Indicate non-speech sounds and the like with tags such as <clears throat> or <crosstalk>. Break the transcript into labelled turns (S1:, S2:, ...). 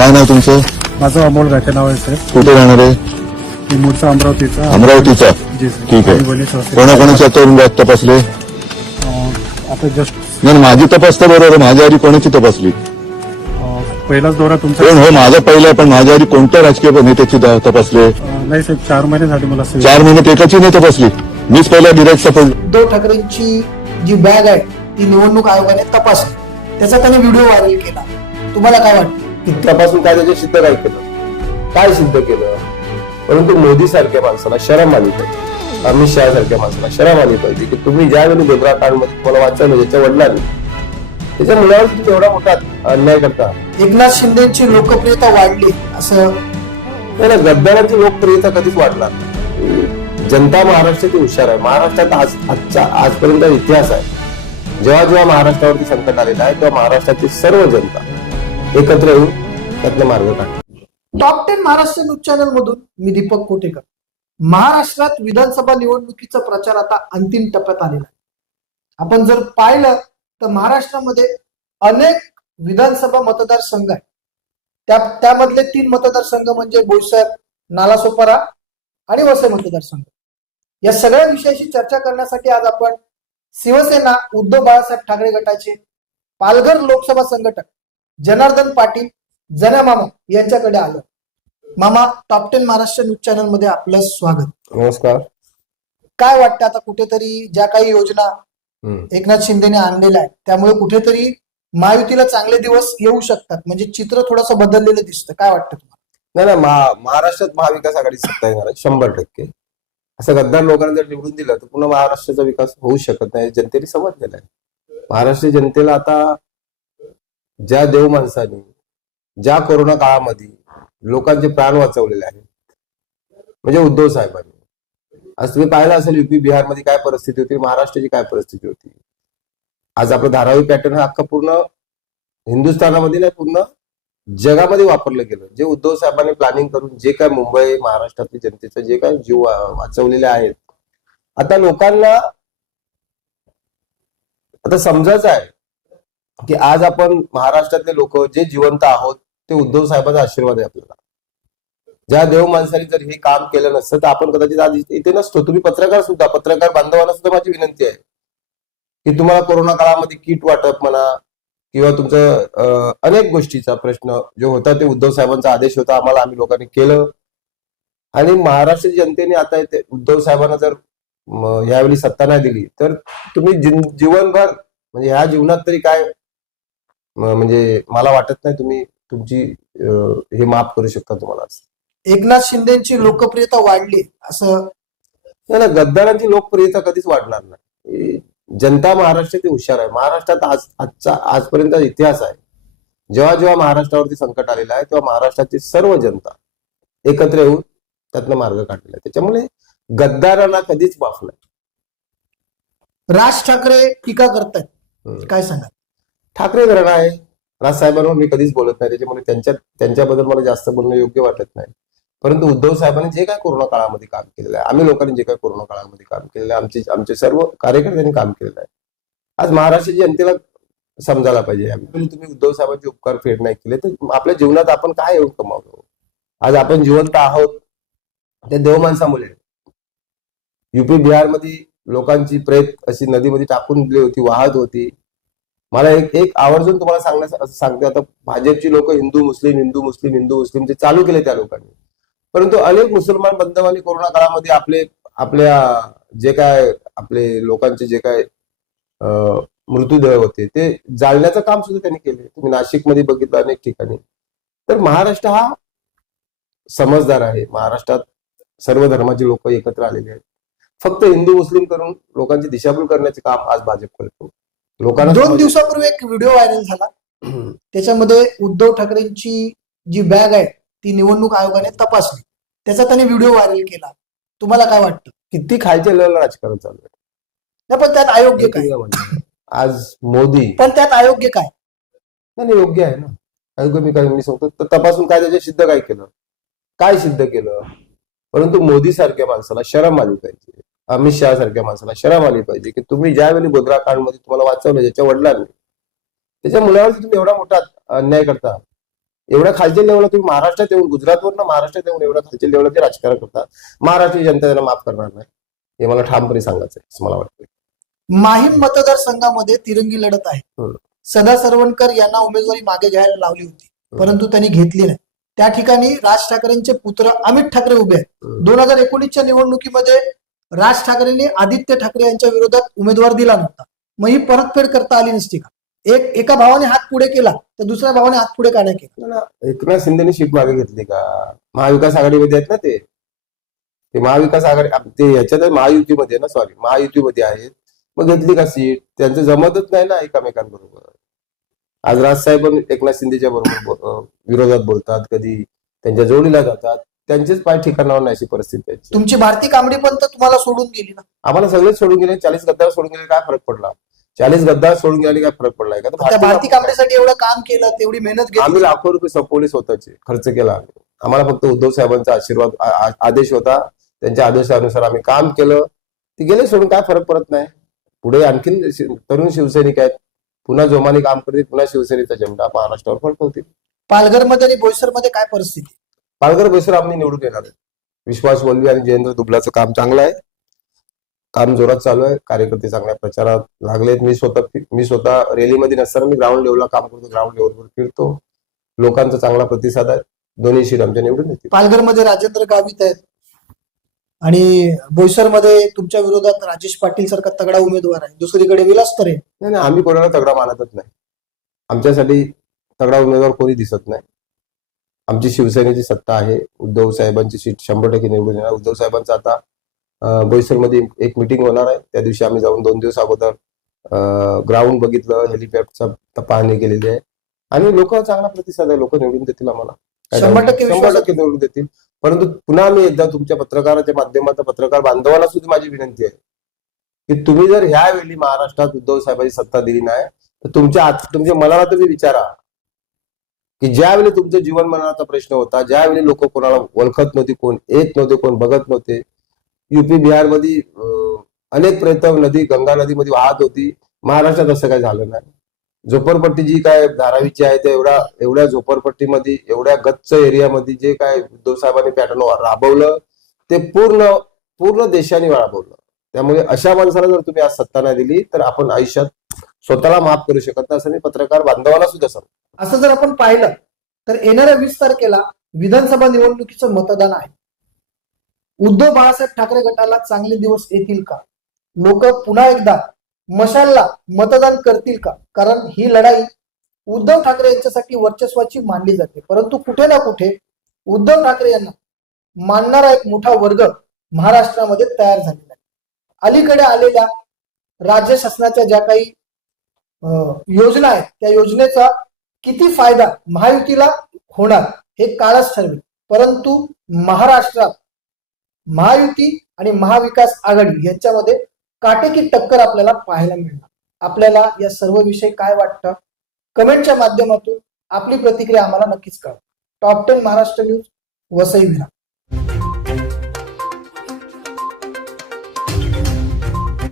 S1: काय नाव तुमचं?
S2: माझं अमोल घाटे नाव आहे साहेब
S1: कुठे राहणार आहे?
S2: मी मूळचा अमरावतीचा.
S1: अमरावतीचा?
S2: जी सर.
S1: ठीक
S2: आणि
S1: आहे
S2: असेल.
S1: कोणाकोणाच्या तरुण बॅग तपासले?
S2: अं, आता जस्ट
S1: नाही माझी तपासता बरोबर आहे. माझ्या आधी कोणाची तपासली?
S2: अं, पहिलाच दौरा तुमचा.
S1: पण हो माझा पहिला आहे, पण माझ्या आधी कोणत्या राजकीय नेत्याची दा- तपासले?
S2: अं, नाही साहेब चार महिने झाले मला सेवा.
S1: चार महिन्यात एकाची नाही तपासली. मीच पहिला डिरेक्ट सापडलो
S3: उद्धव ठाकरेंची जी बॅग आहे ती निवडणूक आयोगाने तपासली. त्याचा त्याने व्हिडिओ व्हायरल केला. तुम्हाला काय वाटतं?
S4: तपासून काय त्याचे सिद्ध काय केलं काय सिद्ध केलं? परंतु मोदी सारख्या माणसाला शरम आली पाहिजे. अमित शहा सारख्या माणसाला शरम आली पाहिजे की तुम्ही ज्यावेळी गोंधळा काळमध्ये तुम्हाला वाचवलं ज्याच्या वडिलांनी त्याच्या मुलावर तुम्ही एवढा मोठा अन्याय करता.
S3: एकनाथ शिंदेची लोकप्रियता वाढली असं.
S4: नाही गद्दारांची लोकप्रियता कधीच वाढणार. जनता महाराष्ट्राची हुशार आहे. महाराष्ट्रात आज आजचा आजपर्यंत इतिहास आहे. जेव्हा जेव्हा महाराष्ट्रावरती संकट आलेलं आहे तेव्हा महाराष्ट्राची सर्व जनता एकत्र येऊन त्यातनं मार्ग काढतात
S3: top ten Maharashtra news channel मधून मी दीपक कोटेकर. महाराष्ट्रात विधानसभा निवडणुकीचा प्रचार आता अंतिम टप्प्यात आलेला आहे. आपण जर पाहिलं तर महाराष्ट्रामध्ये अनेक विधानसभा मतदारसंघ आहेत. त्या त्यामधले तीन मतदारसंघ म्हणजे बोईसर नालासोपारा आणि वसई मतदारसंघ. या सगळ्या विषयाशी चर्चा करण्यासाठी आज आपण शिवसेना उद्धव बाळासाहेब ठाकरे गटाचे पालघर लोकसभा संघटक जनार्दन पाटील जना मामा यांच्याकडे आलो. मामा टॉप टेन महाराष्ट्र न्यूज चॅनलमध्ये आपलं स्वागत.
S4: नमस्कार.
S3: काय वाटतं आता कुठेतरी ज्या काही योजना. एकनाथ शिंदेने आणलेल्या आहेत त्यामुळे कुठेतरी महायुतीला चांगले दिवस येऊ शकतात. म्हणजे चित्र थोडंसं बदललेलं दिसतं. काय वाटतं तुम्हाला?
S4: नाही ना महा- महाराष्ट्रात महाविकास आघाडी सत्ता येणार आहे शंभर टक्के. असं गद्दार लोकांना जर निवडून दिलं तर पुन्हा महाराष्ट्राचा विकास होऊ शकत नाही. जनतेने समजलेलं आहे. महाराष्ट्र जनतेला आता ज्या देव माणसाने ज्या कोरोना काळामध्ये लोकांचे प्राण वाचवलेले आहेत म्हणजे उद्धव साहेबांनी. आज तुम्ही पाहिलं असेल युपी बिहारमध्ये काय परिस्थिती होती महाराष्ट्राची काय परिस्थिती होती. आज आपलं धारावी पॅटर्न हा अख्खा पूर्ण हिंदुस्थानामध्ये नाही पूर्ण जगामध्ये वापरलं गेलं. जे उद्धव साहेबांनी प्लॅनिंग करून जे काय मुंबई महाराष्ट्रातली जनतेचं जे काय जीव वाचवलेले आहेत. आता लोकांना आता समजायचं आहे की आज आपण महाराष्ट्रातले लोक जे जिवंत आहोत ते उद्धव साहेबांचा आशीर्वाद आहे आपल्याला. ज्या देव माणसाने जर हे काम केलं नसतं तर आपण कदाचित आज इथे- नसतो. तुम्ही पत्रकार सुद्धा पत्रकार बांधवांना सुद्धा माझी विनंती आहे. की तुम्हाला कोरोना काळामध्ये किट वाटप म्हणा किंवा तुमचं अनेक गोष्टीचा प्रश्न जो होता ते उद्धव साहेबांचा आदेश होता आम्हाला आम्ही लोकांनी केलं. आणि महाराष्ट्र जनतेने आता उद्धव साहेबांना जर यावेळी सत्ता नाही दिली तर तुम्ही जीवनभर म्हणजे ह्या जीवनात तरी काय म्हणजे मला वाटत नाही तुम्ही तुमची हे माफ करू शकता तुम्हाला.
S3: एकनाथ शिंदेची लोकप्रियता वाढली असं?
S4: नाही ना गद्दारांची लोकप्रियता कधीच वाढणार नाही. जनता महाराष्ट्राची हुशार आहे. महाराष्ट्रात आज आजचा आजपर्यंत इतिहास आहे. जेव्हा जेव्हा महाराष्ट्रावरती संकट आलेलं आहे तेव्हा महाराष्ट्राची सर्व जनता एकत्र येऊन त्यातनं मार्ग काढलेला आहे. त्याच्यामुळे गद्दारांना कधीच माफ नाही.
S3: राज ठाकरे टीका करतायत.
S4: हम्म.
S3: काय सांगा
S4: ठाकरे धरण आहे. राजसाहेबांवर मी कधीच बोलत नाही. त्याच्यामुळे त्यांच्या त्यांच्याबद्दल मला जास्त बोलणं योग्य वाटत नाही. परंतु उद्धव साहेबांनी जे काय कोरोना काळामध्ये काम केलेलं आहे आम्ही लोकांनी जे काय कोरोना काळामध्ये काम केलेलं आहे आमचे आमचे सर्व कार्यकर्त्यांनी काम केलेलं आहे. आज महाराष्ट्राची जनतेला समजायला पाहिजे. तुम्ही उद्धव साहेबांचे उपकार फेड नाही केले तर आपल्या जीवनात आपण काय येऊन कमावतो? आज आपण जिवंत आहोत. ते देव माणसामुळे. युपी बिहारमध्ये लोकांची प्रेत अशी नदीमध्ये टाकून दिली होती वाहत होती. मला एक एक आवर्जून तुम्हाला सांगण्यास सांगते आता भाजपची लोक हिंदू मुस्लिम हिंदू मुस्लिम हिंदू मुस्लिम ते चालू केले त्या लोकांनी. परंतु अनेक मुसलमान बंधवांनी कोरोना काळामध्ये आपले आपल्या जे काय आपले लोकांचे जे काय मृत्यूदय होते ते जाळण्याचं काम सुद्धा त्यांनी केले तुम्ही नाशिकमध्ये बघितलं अनेक ठिकाणी. तर महाराष्ट्र हा समजदार आहे. महाराष्ट्रात सर्व धर्माचे लोक एकत्र आलेले आहेत. फक्त हिंदू मुस्लिम करून लोकांची दिशाभूल करण्याचे काम आज भाजप करतो लोकांना
S3: दोन दिवसापूर्वी एक व्हिडिओ व्हायरल झाला. <clears throat> त्याच्यामध्ये उद्धव ठाकरेंची जी बॅग आहे ती निवडणूक आयोगाने तपासली. त्याचा त्याने व्हिडिओ व्हायरल केला. तुम्हाला काय वाटतं?
S4: किती खालच्या लेवलला राजकारण चालू आहे?
S3: नाही पण त्यात अयोग्य काय.
S4: आज मोदी.
S3: पण त्यात अयोग्य काय?
S4: नाही योग्य आहे ना. अयोग्य मी काय मी सांगतो तर तपासून काय त्याचे सिद्ध काय केलं? काय सिद्ध केलं? परंतु मोदी सारख्या माणसाला शरम आली पाहिजे. अमित शहा सारख्या माणसाला शरम आली पाहिजे की तुम्ही ज्यावेळी गोधरा कांडमध्ये तुम्हाला वाचवलं ज्याच्या वडिलांनी त्याच्या मुलावरती तुम्ही एवढा मोठा अन्याय करता. एवढ्या खालच्या लेवलला तुम्ही महाराष्ट्रात येऊन गुजरातवरनं महाराष्ट्रात येऊन एवढ्या खालच्या लेवलला जे राजकारण करतात महाराष्ट्राची जनता त्यांना माफ करणार नाही. हे मला ठामपणे सांगायचं आहे असं मला वाटतं
S3: माहीम मतदारसंघामध्ये तिरंगी लढत आहे. सदा सरवणकर यांना उमेदवारी मागे घ्यायला लावली होती परंतु त्यांनी घेतली नाही. त्या ठिकाणी राज ठाकरेंचे पुत्र अमित ठाकरे उभे आहेत. दोन हजार एकोणीसच्या निवडणुकीमध्ये राज ठाकरेंनी आदित्य ठाकरे यांच्या विरोधात उमेदवार दिला नव्हता. मग ही परतफेड करता आली नसती का? एक एका भावाने हात पुढे केला तर दुसऱ्या भावाने हात पुढे का नाही केला?
S4: एकनाथ शिंदेने शीट मागे घेतली का? महाविकास आघाडीमध्ये आहेत ना ते? ते महाविकास आघाडी ते याच्यात महायुतीमध्ये ना सॉरी महायुतीमध्ये आहेत. मग घेतली का सीट? त्यांचं जमतच नाही ना एकमेकांबरोबर. आज राजसाहेब पण एकनाथ शिंदेच्या बरोबर विरोधात बोलतात कधी त्यांच्या जोडीला जातात. त्यांचेच पाय ठिकाणावर नाही अशी परिस्थिती आहे
S3: तुमची भारती कांबडी पण तर तुम्हाला सोडून गेली ना.
S4: आम्हाला सगळेच सोडून गेले. चाळीस गद्दार सोडून गेले काय फरक पडला? चाळीस गद्दार सोडून गेले काय फरक पडलाय का तर
S3: त्या भारती
S4: भारतीय-
S3: कांबडीसाठी एवढं काम केलं तेवढी मेहनत
S4: आम्ही लाखो रुपये संपवले स्वतःचे खर्च केला आम्ही. आम्हाला फक्त उद्धव साहेबांचा आशीर्वाद आ- आ- आदेश होता. त्यांच्या आदेशानुसार आम्ही काम केलं. ते गेले सोडून काय फरक पडत नाही. पुढे आणखीन शि- तरुण शिवसैनिक आहेत. पुन्हा जोमाने काम करतील पुन्हा शिवसेनेचा झेंडा महाराष्ट्रावर फडकवतील.
S3: पालघरमध्ये आणि बोईसरमध्ये काय परिस्थिती?
S4: पालघर बेसर आम्ही निवडून येणार आहे. विश्वास वल्ली आणि जयेंद्र दुबलाचं काम चांगलं आहे. काम जोरात चालू आहे. कार्यकर्ते चांगल्या प्रचारात लागलेत मी स्वतः मी स्वतः रॅलीमध्ये नसताना मी ग्राउंड लेवलला काम करतो. ग्राउंड लेवलवर फिरतो. लोकांचा चांगला प्रतिसाद आहे. दोन्ही सीट आमच्या निवडून येतील.
S3: पालघरमध्ये राजेंद्र गावित आहेत. आणि बोईसरमध्ये तुमच्या विरोधात राजेश पाटील सारखा तगडा उमेदवार आहे. दुसरीकडे विलास तरे.
S4: नाही नाही आम्ही कोणाला तगडा मानतच नाही. आमच्यासाठी तगडा उमेदवार कोणी दिसत नाही. आमची शिवसेनेची सत्ता आहे. उद्धव साहेबांची सीट शंभर टक्के निवडून येणार. उद्धव साहेबांचं आता बोईसरमध्ये एक मिटिंग होणार आहे. त्या दिवशी आम्ही जाऊन दोन दिवस अगोदर ग्राउंड बघितलं हेलिपॅडचा पाहणी केलेली आहे. आणि लोक चांगला प्रतिसाद आहे. लोक निवडून देतील आम्हाला.
S3: शंभर टक्के
S4: शंभर टक्के निवडून देतील. परंतु पुन्हा मी एकदा तुमच्या पत्रकाराच्या माध्यमातून पत्रकार बांधवांना सुद्धा माझी विनंती आहे की तुम्ही जर ह्या वेळी महाराष्ट्रात उद्धव साहेबांची सत्ता दिली नाही तर तुमच्या तुमच्या मनाला तुम्ही विचारा. की ज्यावेळी तुमचं जीवनमरणाचा प्रश्न होता ज्यावेळी लोक कोणाला ओळखत नव्हती कोण येत नव्हते कोण बघत नव्हते युपी बिहारमध्ये मध्ये अनेक प्रयत्न नदी गंगा नदीमध्ये वाहत होती. महाराष्ट्रात असं काही झालं नाही. झोपडपट्टी जी काय धारावीची आहे त्या एवढ्या एवढ्या झोपडपट्टीमध्ये एवढ्या गच्च एरियामध्ये जे काय उद्धव साहेबांनी पॅटर्न राबवलं ते पूर्ण पूर्ण देशाने राबवलं त्यामुळे अशा माणसाला जर तुम्ही आज सत्ता नाही दिली तर आपण आयुष्यात स्वतःला माफ करू शकत नाही असं मी पत्रकार बांधवाला सुद्धा सांगतो.
S3: असं जर आपण पाहिलं तर येणाऱ्या वीस तारखेला विधानसभा निवडणुकीचं मतदान आहे. उद्धव बाळासाहेब ठाकरे गटाला चांगले दिवस येतील का? लोक पुन्हा एकदा मशालला मतदान करतील का? कारण ही लढाई उद्धव ठाकरे यांच्यासाठी वर्चस्वाची मानली जाते. परंतु कुठे ना कुठे उद्धव ठाकरे यांना मानणारा एक मोठा वर्ग महाराष्ट्रामध्ये तयार झालेला आहे. अलीकडे आलेल्या राज्य शासनाच्या ज्या काही योजना आहेत त्या योजनेचा किती फायदा महायुतीला होणार हे काळच ठरवेल. परंतु महाराष्ट्रात महायुती आणि महाविकास आघाडी यांच्यामध्ये काटेकी टक्कर आपल्याला पाहायला मिळणार. आपल्याला या सर्व विषय काय वाटतं? कमेंटच्या माध्यमातून आपली प्रतिक्रिया आम्हाला नक्कीच कळवा. Top ten Maharashtra news Vasai Virar